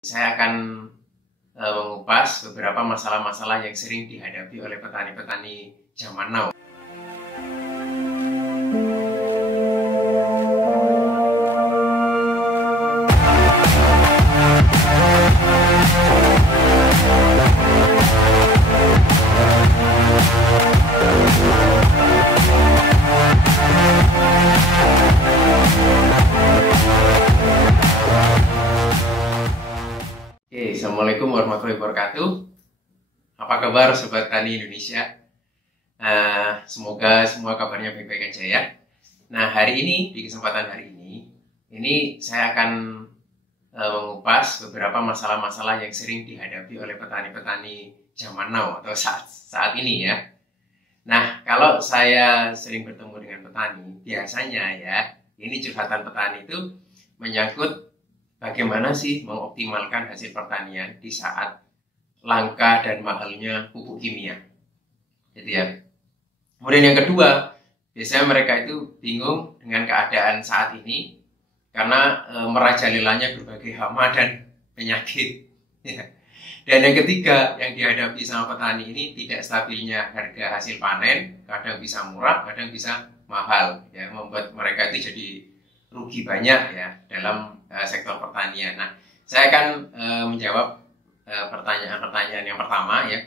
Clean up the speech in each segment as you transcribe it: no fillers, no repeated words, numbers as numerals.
Saya akan mengupas beberapa masalah-masalah yang sering dihadapi oleh petani-petani zaman now. Assalamualaikum warahmatullahi wabarakatuh. Apa kabar Sobat Tani Indonesia? Semoga semua kabarnya baik-baik aja ya. Nah, hari ini, di kesempatan hari ini saya akan mengupas beberapa masalah-masalah yang sering dihadapi oleh petani-petani zaman now atau saat ini ya. Nah, kalau saya sering bertemu dengan petani, biasanya ya, ini curhatan petani itu menyangkut bagaimana sih mengoptimalkan hasil pertanian di saat langka dan mahalnya pupuk kimia. Gitu ya. Kemudian yang kedua, biasanya mereka itu bingung dengan keadaan saat ini karena merajalelanya berbagai hama dan penyakit. Ya. Dan yang ketiga, yang dihadapi sama petani ini tidak stabilnya harga hasil panen, kadang bisa murah, kadang bisa mahal, ya, membuat mereka itu jadi rugi banyak ya dalam sektor pertanian. Nah, saya akan menjawab pertanyaan-pertanyaan yang pertama ya.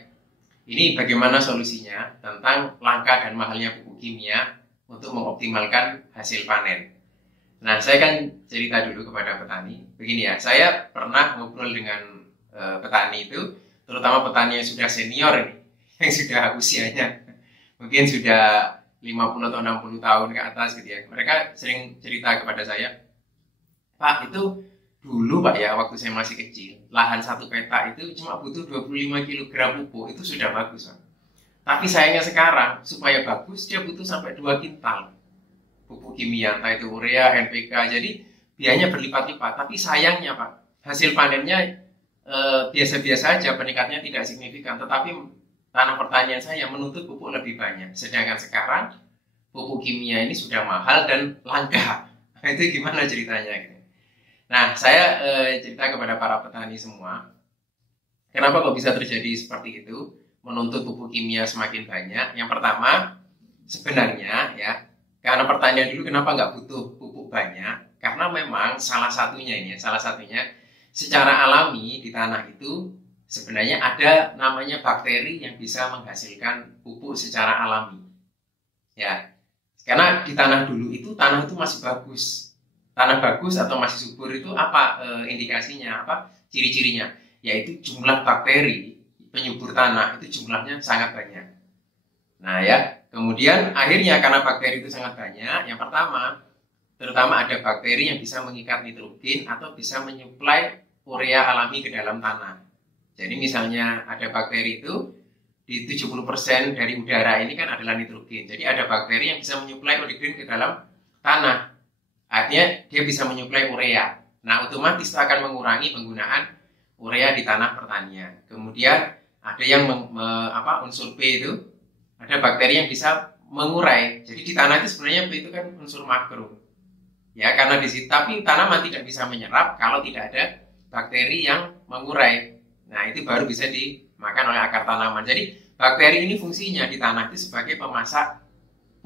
Ini bagaimana solusinya tentang langka dan mahalnya pupuk kimia untuk mengoptimalkan hasil panen. Nah, saya akan cerita dulu kepada petani. Begini ya, saya pernah ngobrol dengan petani itu, terutama petani yang sudah senior ini, yang sudah usianya mungkin sudah 50 atau 60 tahun ke atas gitu ya. Mereka sering cerita kepada saya, Pak, itu dulu Pak ya, waktu saya masih kecil, lahan 1 peta itu cuma butuh 25 kg pupuk, itu sudah bagus Pak. Tapi sayangnya sekarang, supaya bagus, dia butuh sampai 2 kintal pupuk kimia, entah itu urea, NPK, jadi biayanya berlipat-lipat. Tapi sayangnya Pak, hasil panennya biasa-biasa aja, peningkatnya tidak signifikan, tetapi tanah pertanian saya menuntut pupuk lebih banyak. Sedangkan sekarang pupuk kimia ini sudah mahal dan langka. Itu gimana ceritanya? Nah, saya cerita kepada para petani semua, kenapa kok bisa terjadi seperti itu, menuntut pupuk kimia semakin banyak. Yang pertama, sebenarnya ya, karena pertanian dulu kenapa nggak butuh pupuk banyak, karena memang salah satunya secara alami di tanah itu sebenarnya ada namanya bakteri yang bisa menghasilkan pupuk secara alami. Ya, karena di tanah dulu itu tanah itu masih bagus. Tanah bagus atau masih subur itu apa indikasinya, apa ciri-cirinya? Yaitu jumlah bakteri penyubur tanah itu jumlahnya sangat banyak. Nah ya, kemudian akhirnya karena bakteri itu sangat banyak, yang pertama, terutama ada bakteri yang bisa mengikat nitrogen atau bisa menyuplai urea alami ke dalam tanah. Jadi misalnya ada bakteri itu di 70% dari udara ini kan adalah nitrogen. Jadi ada bakteri yang bisa menyuplai nitrogen ke dalam tanah. Artinya dia bisa menyuplai urea. Nah, otomatis itu akan mengurangi penggunaan urea di tanah pertanian. Kemudian ada yang unsur P itu, ada bakteri yang bisa mengurai. Jadi di tanah itu sebenarnya P itu kan unsur makro. Ya, karena di situ tapi tanaman tidak bisa menyerap kalau tidak ada bakteri yang mengurai. Nah, itu baru bisa dimakan oleh akar tanaman. Jadi, bakteri ini fungsinya di tanah itu sebagai pemasak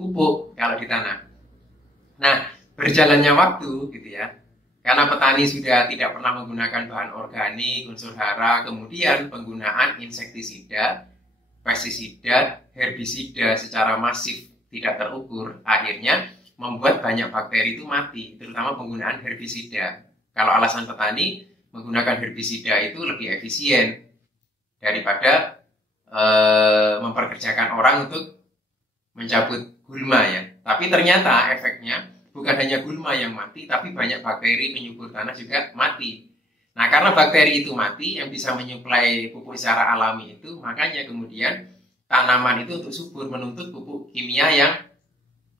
pupuk kalau di tanah. Nah, berjalannya waktu gitu ya, karena petani sudah tidak pernah menggunakan bahan organik, unsur hara, kemudian penggunaan insektisida, pestisida, herbisida secara masif tidak terukur, akhirnya membuat banyak bakteri itu mati, terutama penggunaan herbisida. Kalau alasan petani menggunakan herbisida itu lebih efisien daripada memperkerjakan orang untuk mencabut gulma ya. Tapi ternyata efeknya bukan hanya gulma yang mati, tapi banyak bakteri penyubur tanah juga mati. Nah, karena bakteri itu mati yang bisa menyuplai pupuk secara alami itu, makanya kemudian tanaman itu untuk subur menuntut pupuk kimia yang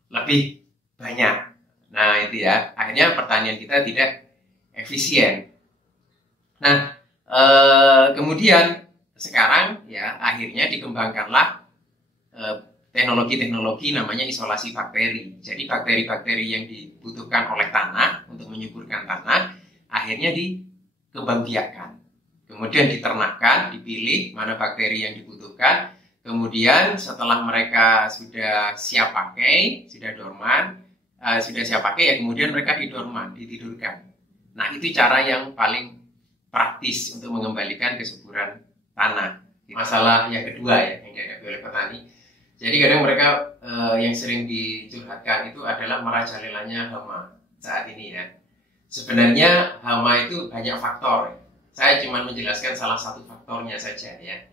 lebih banyak. Nah, itu ya, akhirnya pertanian kita tidak efisien. Nah, kemudian sekarang ya akhirnya dikembangkanlah teknologi-teknologi namanya isolasi bakteri. Jadi bakteri-bakteri yang dibutuhkan oleh tanah untuk menyuburkan tanah akhirnya dikembangbiakkan. kemudian diternakkan, dipilih mana bakteri yang dibutuhkan, kemudian setelah mereka sudah siap pakai, sudah dorman, sudah siap pakai, ya kemudian mereka didorman, ditidurkan. Nah, itu cara yang paling praktis untuk mengembalikan kesuburan tanah. Masalah yang kedua ya yang dihadapi oleh petani. Jadi kadang mereka yang sering dicurhatkan itu adalah merajalelanya hama saat ini ya. Sebenarnya hama itu banyak faktor. Saya cuma menjelaskan salah satu faktornya saja ya,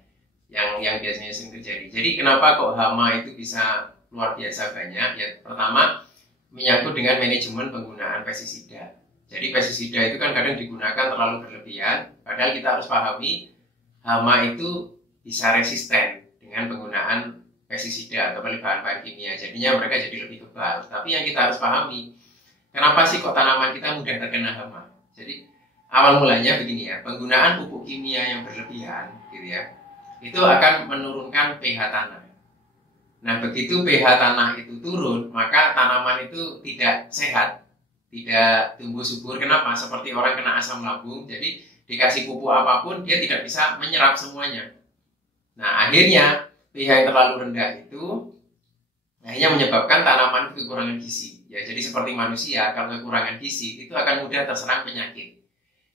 yang biasanya sering terjadi. Jadi kenapa kok hama itu bisa luar biasa banyak? Ya pertama menyangkut dengan manajemen penggunaan pestisida. Jadi pestisida itu kan kadang digunakan terlalu berlebihan. Padahal kita harus pahami hama itu bisa resisten dengan penggunaan pestisida atau bahan-bahan kimia. Jadinya mereka jadi lebih kebal. Tapi yang kita harus pahami, kenapa sih kok tanaman kita mudah terkena hama? Jadi awal mulanya begini ya, penggunaan pupuk kimia yang berlebihan gitu ya, itu akan menurunkan pH tanah. Nah, begitu pH tanah itu turun, maka tanaman itu tidak sehat, tidak tumbuh subur. Kenapa? Seperti orang kena asam lambung, jadi dikasih pupuk apapun dia tidak bisa menyerap semuanya. Nah, akhirnya pH yang terlalu rendah itu akhirnya menyebabkan tanaman kekurangan gizi. Ya, jadi seperti manusia, kalau kekurangan gizi itu akan mudah terserang penyakit.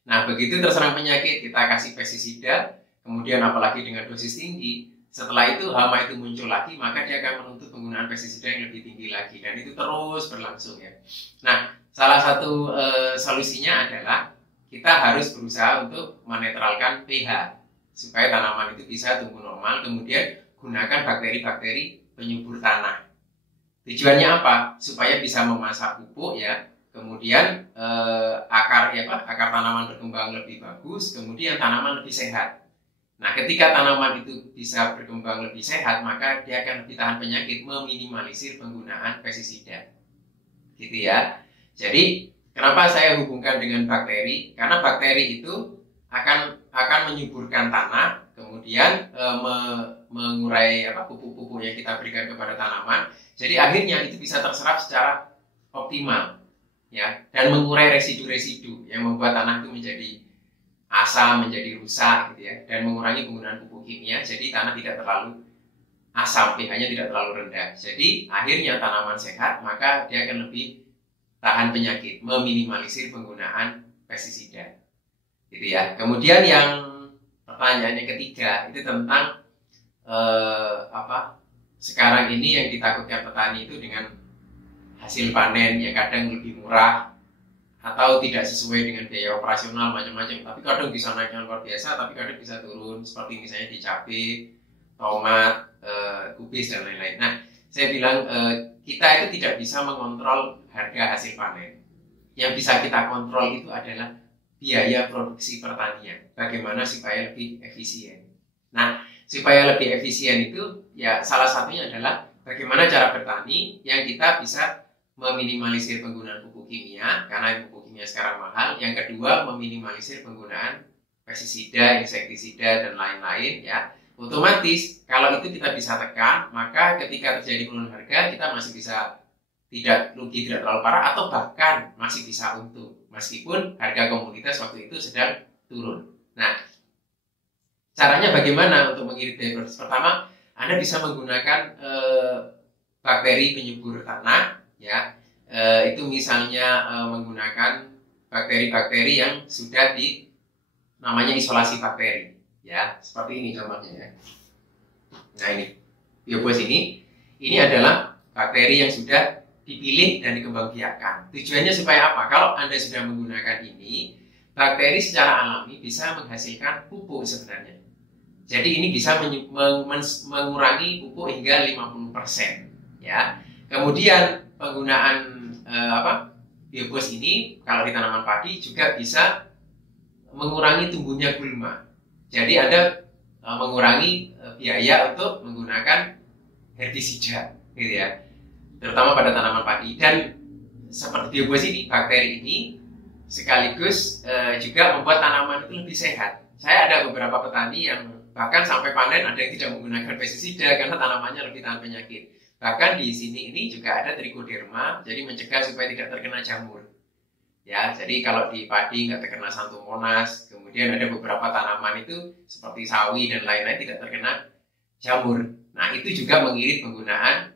Nah, begitu terserang penyakit, kita kasih pestisida, kemudian apalagi dengan dosis tinggi, setelah itu hama itu muncul lagi, maka dia akan menuntut penggunaan pestisida yang lebih tinggi lagi, dan itu terus berlangsung ya. Nah, salah satu solusinya adalah kita harus berusaha untuk menetralkan pH supaya tanaman itu bisa tumbuh normal, kemudian gunakan bakteri-bakteri penyubur tanah. Tujuannya apa? Supaya bisa memasak pupuk ya, kemudian akar tanaman berkembang lebih bagus, kemudian tanaman lebih sehat. Nah, ketika tanaman itu bisa berkembang lebih sehat, maka dia akan lebih tahan penyakit, meminimalisir penggunaan pestisida. Gitu ya. Jadi, kenapa saya hubungkan dengan bakteri? Karena bakteri itu akan menyuburkan tanah, kemudian mengurai pupuk-pupuk yang kita berikan kepada tanaman. Jadi akhirnya itu bisa terserap secara optimal, ya, dan mengurai residu-residu yang membuat tanah itu menjadi asam, menjadi rusak, gitu ya, dan mengurangi penggunaan pupuk kimia. Jadi tanah tidak terlalu asam, pH-nya tidak terlalu rendah. Jadi akhirnya tanaman sehat, maka dia akan lebih tahan penyakit, meminimalisir penggunaan pestisida. Gitu ya. Kemudian yang pertanyaan yang ketiga itu tentang sekarang ini yang ditakutkan petani itu dengan hasil panen yang kadang lebih murah atau tidak sesuai dengan biaya operasional macam-macam, tapi kadang bisa naiknya luar biasa, tapi kadang bisa turun, seperti misalnya di cabai, tomat, kubis dan lain-lain. Nah, saya bilang kita itu tidak bisa mengontrol harga hasil panen. Yang bisa kita kontrol itu adalah biaya produksi pertanian, bagaimana supaya lebih efisien. Nah, supaya lebih efisien itu ya salah satunya adalah bagaimana cara bertani yang kita bisa meminimalisir penggunaan pupuk kimia, karena pupuk kimia sekarang mahal. Yang kedua, meminimalisir penggunaan pestisida, insektisida dan lain-lain ya. Otomatis kalau itu kita bisa tekan, maka ketika terjadi penurunan harga kita masih bisa tidak rugi, tidak terlalu parah, atau bahkan masih bisa untung meskipun harga komoditas waktu itu sedang turun. Nah, caranya bagaimana untuk mengirit biaya produksi? Pertama, Anda bisa menggunakan bakteri penyubur tanah, ya. Itu misalnya menggunakan bakteri-bakteri yang sudah namanya isolasi bakteri, ya. Seperti ini contohnya, ya. Nah, ini biobos ini adalah bakteri yang sudah dipilih dan dikembangbiakkan. Tujuannya supaya apa? Kalau Anda sudah menggunakan ini, bakteri secara alami bisa menghasilkan pupuk sebenarnya. Jadi ini bisa mengurangi pupuk hingga 50%, ya. Kemudian penggunaan biobos ini kalau di tanaman padi juga bisa mengurangi tumbuhnya gulma. Jadi Anda mengurangi biaya untuk menggunakan herbisida, gitu ya, terutama pada tanaman padi. Dan seperti biobos ini, bakteri ini sekaligus juga membuat tanaman itu lebih sehat. Saya ada beberapa petani yang bahkan sampai panen ada yang tidak menggunakan pestisida karena tanamannya lebih tahan penyakit. Bahkan di sini ini juga ada trichoderma, jadi mencegah supaya tidak terkena jamur. Ya, jadi kalau di padi nggak terkena Xanthomonas, kemudian ada beberapa tanaman itu seperti sawi dan lain-lain tidak terkena jamur. Nah, itu juga mengirit penggunaan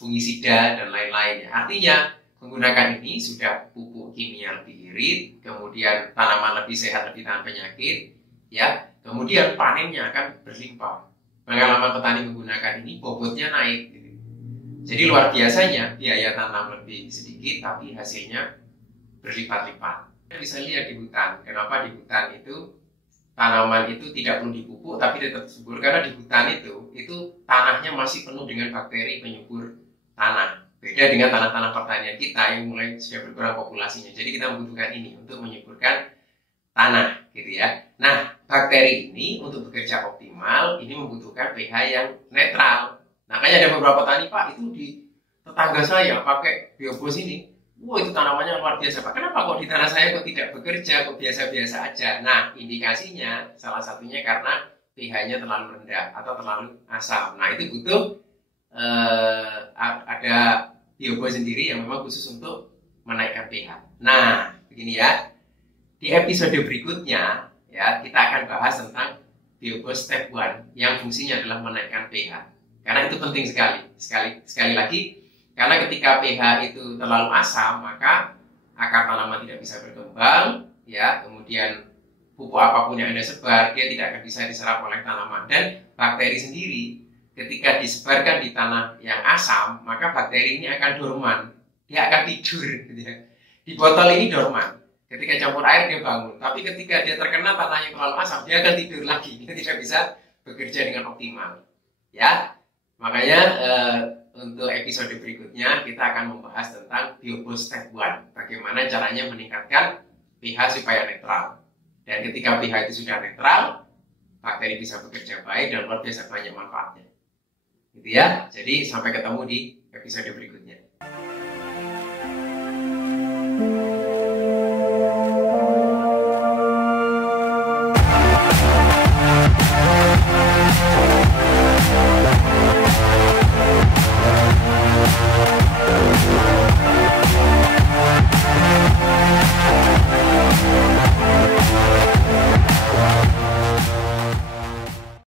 fungisida dan lain-lainnya. Artinya menggunakan ini sudah pupuk kimia lebih irit, kemudian tanaman lebih sehat, lebih tahan penyakit, ya. Kemudian panennya akan berlimpah. Pengalaman petani menggunakan ini bobotnya naik. Gitu. Jadi luar biasanya biaya tanam lebih sedikit, tapi hasilnya berlipat-lipat. Bisa lihat di hutan. Kenapa di hutan itu tanaman itu tidak perlu dipupuk tapi tetap subur, karena di hutan itu tanahnya masih penuh dengan bakteri penyubur tanah. Beda dengan tanah-tanah pertanian kita yang mulai sudah berkurang populasinya. Jadi kita membutuhkan ini untuk menyuburkan tanah, gitu ya. Nah, bakteri ini untuk bekerja optimal ini membutuhkan pH yang netral. Makanya ada beberapa petani, Pak, itu di tetangga saya pakai biobos ini. Wah, itu tanamannya luar biasa, Pak. Kenapa kok di tanah saya kok tidak bekerja, kok biasa-biasa aja? Nah, indikasinya salah satunya karena pH-nya terlalu rendah atau terlalu asam. Nah, itu butuh ada biobos sendiri yang memang khusus untuk menaikkan pH. Nah, begini ya. Di episode berikutnya, ya, kita akan bahas tentang biobos step 1 yang fungsinya adalah menaikkan pH. Karena itu penting sekali. Sekali lagi, karena ketika pH itu terlalu asam, maka akar tanaman tidak bisa berkembang, ya. Kemudian pupuk apapun yang Anda sebar, dia tidak akan bisa diserap oleh tanaman. Dan bakteri sendiri, ketika disebarkan di tanah yang asam, maka bakteri ini akan dorman. Dia akan tidur. Gitu ya. Di botol ini dorman. Ketika campur air, dia bangun. Tapi ketika dia terkena tanah yang terlalu asam, dia akan tidur lagi. Dia tidak bisa bekerja dengan optimal. Ya, makanya untuk episode berikutnya kita akan membahas tentang biobos step 1. Bagaimana caranya meningkatkan pH supaya netral. Dan ketika pH itu sudah netral, bakteri bisa bekerja baik dan luar biasa banyak manfaatnya. Gitu ya. Jadi sampai ketemu di episode berikutnya.